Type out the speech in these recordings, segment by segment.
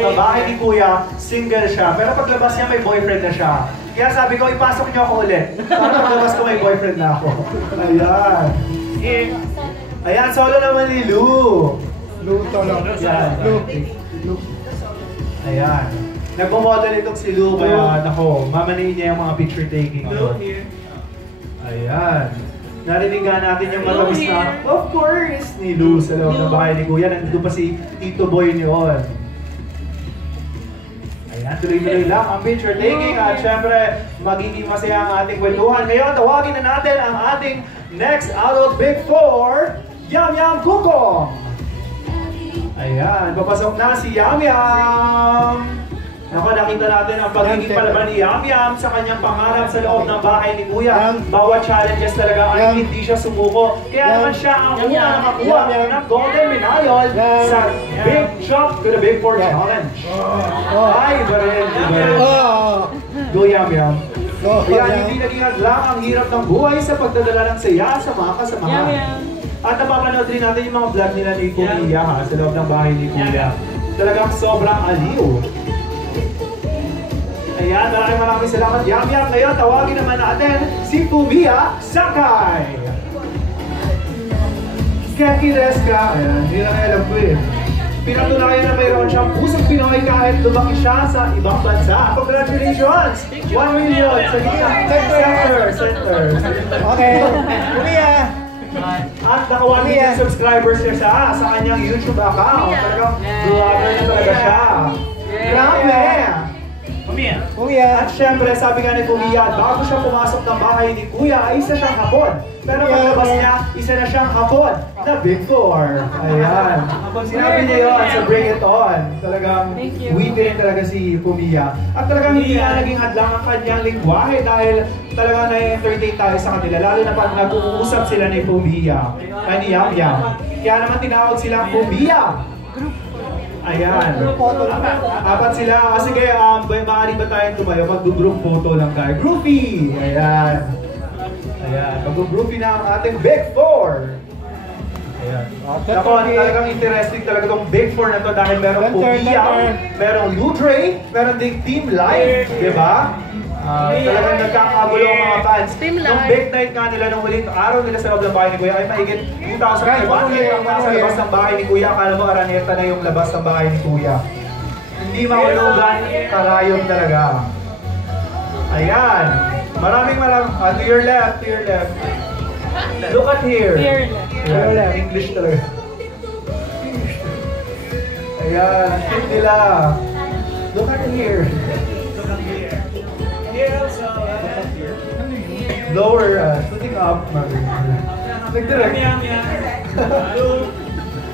Sa bahay ni Kuya, single siya. Pero paglabas niya, may boyfriend na siya. Kaya sabi ko, ipasok niyo ako ulit. Para paglabas ko, may boyfriend na ako. Ayan. Ayan, solo naman ni Lou. Lou talaga. Lou. Ayan. Nagmamodel itong si Lou, kaya nako, mamanayin niya yung mga picture taking. Ayan. Narinig natin yung matamis na, of course, ni Lou sa loob ng bahay ni Kuya. Nandito pa si Tito Boy niyon. Ayan, tuloy-tuloy lang ang picture taking at syempre, magiging masaya ang ating kwentuhan. Ngayon, tawagin na natin ang ating next adult Big Four, Yam Yam Kukong! Ayan, papasok na si Yam Yam! Ako, nakita natin ang pagiging palaban ni Yam Yam sa kanyang pangarap sa loob ng bahay ni Kuya. Bawat challenges talaga ay hindi siya sumuko. Kaya naman siya ang unang nakakuha ng golden medal sa Big Jump to the Big Four Challenge. Ay, baril. Go Yam Yam. Kaya hindi naging aglang ang hirap ng buhay sa pagdadala ng saya sa mga kasamahan. At napapanood rin natin yung mga vlog nila ni Kuya sa loob ng bahay ni Kuya. Talagang sobrang aliw. Ayan, maraming salamat Yam Yam. Ngayon, tawagin naman natin si Fumiya Sakai. Keki Deska. Ayan, hindi na alam ko eh. Pinatunayan na mayroon siyang pusong Pinoy kahit lumaki siya sa ibang bansa. Congratulations! 1 million sa gitna. Center. Okay, Fumiya. At naka 1 million subscribers siya sa kanyang YouTube account. Talagang vlogger na talaga siya. Grabe! Kuya. At syempre, sabi nga ni Kuya, bago siya pumasok ng bahay ni Kuya, ay isa siyang hapon. Pero paglabas niya, isa na siyang hapon na Big Four. Ayan. Sinabi niya yun sa Bring It On. Talagang witty rin talaga si Kuya. At talagang hindi na naging hadlang ang kanyang lingwahe dahil talagang na-entertain tayo sa kanila. Lalo na pag nag-uusap sila ni Kuya. Ay ni Yam Yam. Kaya naman tinawag silang Kuya. Ayan. Apat sila. Sige, maaari ba tayong tumayo? Mag-group photo lang tayo. Groupie! Ayan. Ayan. Mag-groupie na ang ating Big Four. Ayan. Ako, talagang interesting talaga itong Big Four na to dahil merong Kuya, merong Ludre, meron ding Team Life. Diba? Talagang nagkakagulo ang mga fans. Nung big night nga nila nung huling araw nila sa loob ng bahay ni Kuya ay mahigit 2,500 ang nasa labas ng bahay ni Kuya. Akala mo Araneta na yung labas ng bahay ni Kuya. Hindi mahulugan, karayon talaga. Ayan. Maraming to your left, to your left. Look at here. To your left. English talaga. Ayan, cute nila. Look at here. Lower, putting up, nagdirect.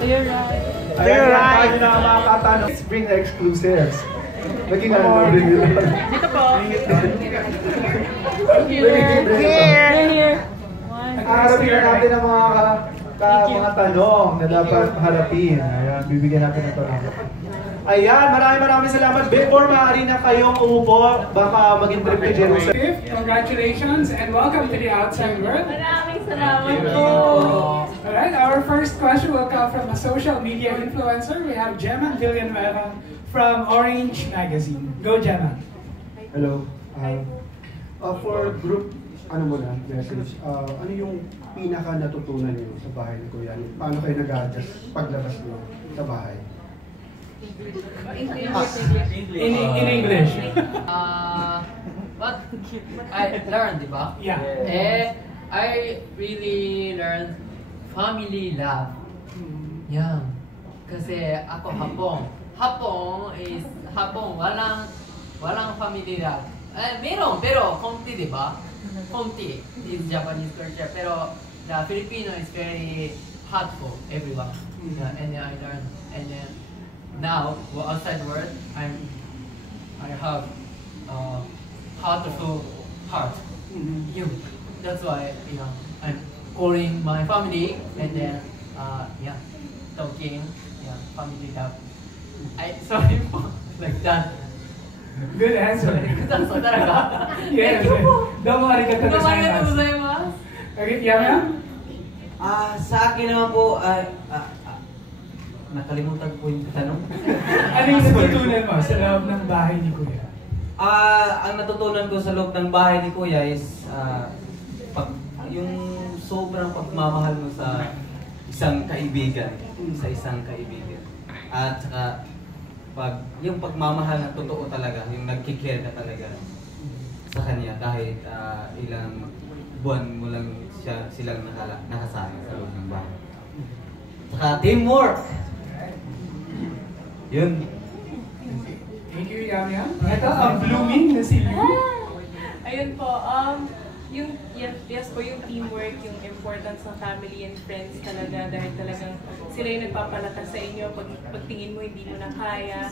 Ayan, kahit na mga katanong, let's bring the exclusives. Naging ano, bring it on. Dito po. Here. Harapin na natin ang mga tanong na dapat harapin. Ayan, bibigyan natin ito lang. Ayan, maraming salamat. Before maaari na kayong umupo, baka mag-trip kay Jerusalem. Congratulations and welcome to the outside world. Maraming salamat po. Alright, our first question will come from a social media influencer. We have Gemma Villanueva from Orange Magazine. Go, Gemma. Hello. For group, message, ano yung pinaka natutunan niyo sa bahay ni Kuya? Paano kayo nag-adjust paglabas niyo sa bahay? In English. What I learned, diba? Yeah. I really learned family love. Yeah. Kasi ako Hapon, walang family love. Meron, pero konti, diba? Konti is Japanese culture, pero the Filipino is very hurtful, everyone. Yeah, and then I learned, and then now outside world, I have heartful heart. That's why I'm calling my family and then talking family love. Sorry po like that. Good answer. Good answer talaga. Yes. Domo arigatou gozaimasu. Okay, Yam Yam? Sa akin naman po, nakalimutan ko yung tanong. Ano yung natutunan mo sa loob ng bahay ni Kuya? Ang natutunan ko sa loob ng bahay ni Kuya is yung sobrang pagmamahal mo sa isang kaibigan, At saka yung pagmamahal na totoo talaga, yung nagkikare ka talaga sa kanya kahit ilang buwan mo lang silang nakasama sa loob ng bahay. Saka teamwork! Yun. Thank you, Yam Yam. Ito, ang blooming na si Lu. Ayun po, yes po, yung teamwork, yung importance ng family and friends talaga dahil talagang sila yung nagpapalakas sa inyo pagtingin mo hindi mo na kaya.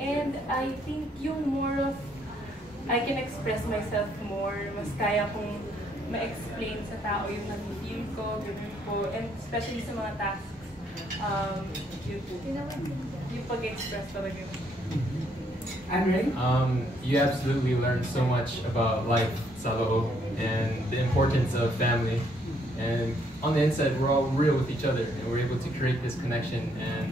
And I think yung more of, I can express myself more, mas kaya kong ma-explain sa tao yung nag-feel ko, ganun po, and especially sa mga tasks, yung pag-express talaga. Andre? You absolutely learn so much about life, Saloo, and the importance of family. And on the inside, we're all real with each other, and we're able to create this connection and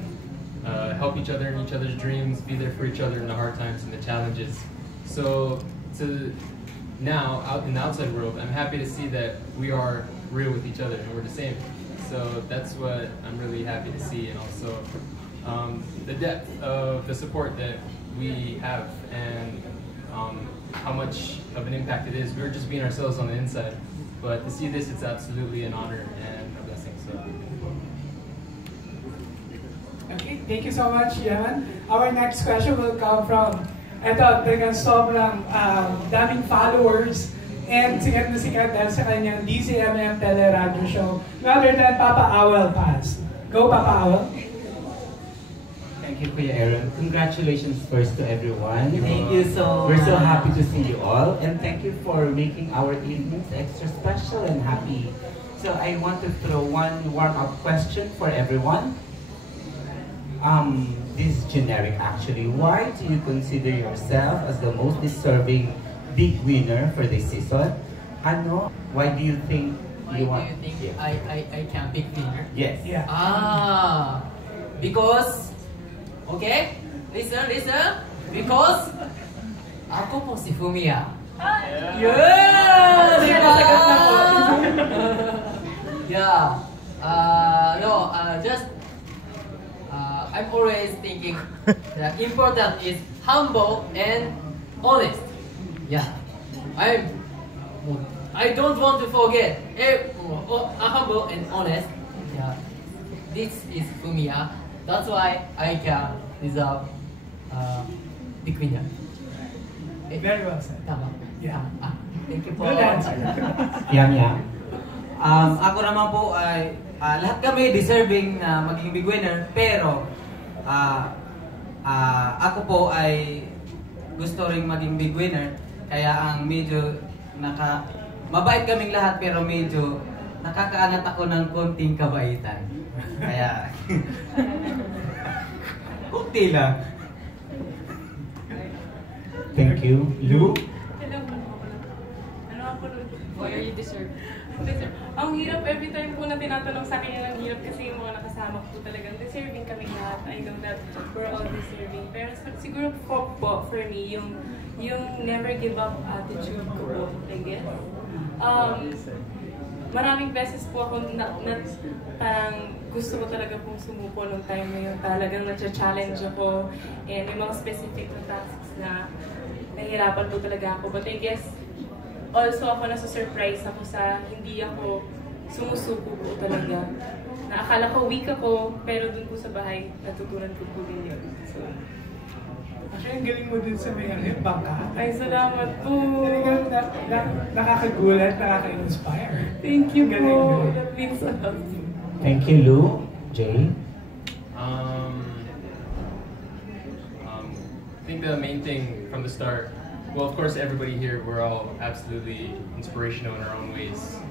help each other in each other's dreams, be there for each other in the hard times and the challenges. So now, out in the outside world, I'm happy to see that we are real with each other and we're the same. So that's what I'm really happy to see, and also the depth of the support that we have and how much of an impact it is. We're just being ourselves on the inside, but to see this, it's absolutely an honor and a blessing. So. Okay, thank you so much, Yaman. Our next question will come from, eto, talagang sobrang daming followers and sikat na sikat dahil sa kanyang DCMM Teleradio Show. No other than Papa Awel Paz. Go, Papa Awel. Thank you, Kuya Aaron. Congratulations first to everyone. Thank you so We're so much. happy to see you all, and thank you for making our evenings extra special and happy. So I want to throw one warm-up question for everyone. This is generic actually. Why do you consider yourself as the most deserving big winner for this season? Ano? Why do you think you want? Do you think Yeah. I can big winner? Yes. Yeah. Because, okay, listen, because ako po si Fumiya. Yeah! Sagot na po. Yeah. Just I'm always thinking that important is humble and honest. Yeah. I don't want to forget humble and honest. Yeah. This is Fumiya. That's why I can deserve big winner. Very well said. Tama. Yeah. Thank you po. Good answer. Yam. Ako naman po ay lahat kami deserving na maging big winner, pero ako po ay gusto ring maging big winner, kaya ang medyo mabait kaming lahat, pero medyo nakakaangat ako ng konting kabaitan. Kaya kunti lang. Thank you. Lu? Why are you deserving? Ang hirap every time po na tinatanong sa akin, ang hirap kasi yung mga nakasama ko talagang deserving kami lahat. I know that we're all deserving. Pero siguro po for me, yung never give up attitude ko po, I guess. Maraming beses po ako parang gusto ko talaga pong sumuko nung time na yun. Talagang na-challenge ako and may mga specific na tasks na nahihirapan po talaga ako. But I guess also ako nasa-surprise ako sa hindi ako sumusuko po talaga. Na akala ko weak ako, pero dun po sa bahay, natutunan ko po din yun. So, Actually, ang galing mo dun sa may bangka. ay, salamat po! Nakakagulat, nakaka-inspire. Thank you Galing, po! galing. That means a lot. Thank you, Lu. Jay? I think the main thing from the start, well, of course, everybody here, we're all absolutely inspirational in our own ways.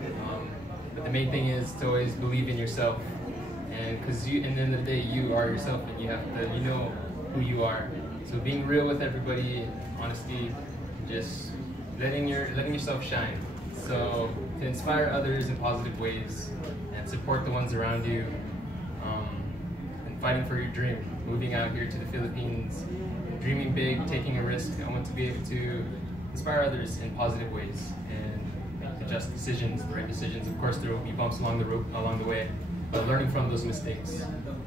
But the main thing is to always believe in yourself, and because in the end of the day, you are yourself, and you have to, you know who you are. So being real with everybody, honesty, just letting yourself shine. So to inspire others in positive ways and support the ones around you, and fighting for your dream, moving out here to the Philippines, dreaming big, taking a risk. I want to be able to inspire others in positive ways and make the just decisions, the right decisions. Of course, there will be bumps along the way, but learning from those mistakes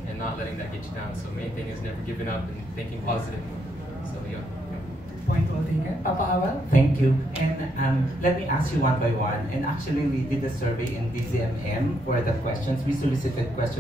and not letting that get you down. So main thing is never giving up and thinking positive. So yeah. Point well taken. Papa Awal? Thank you. And let me ask you one by one. And actually, we did a survey in DZMM for the questions. We solicited questions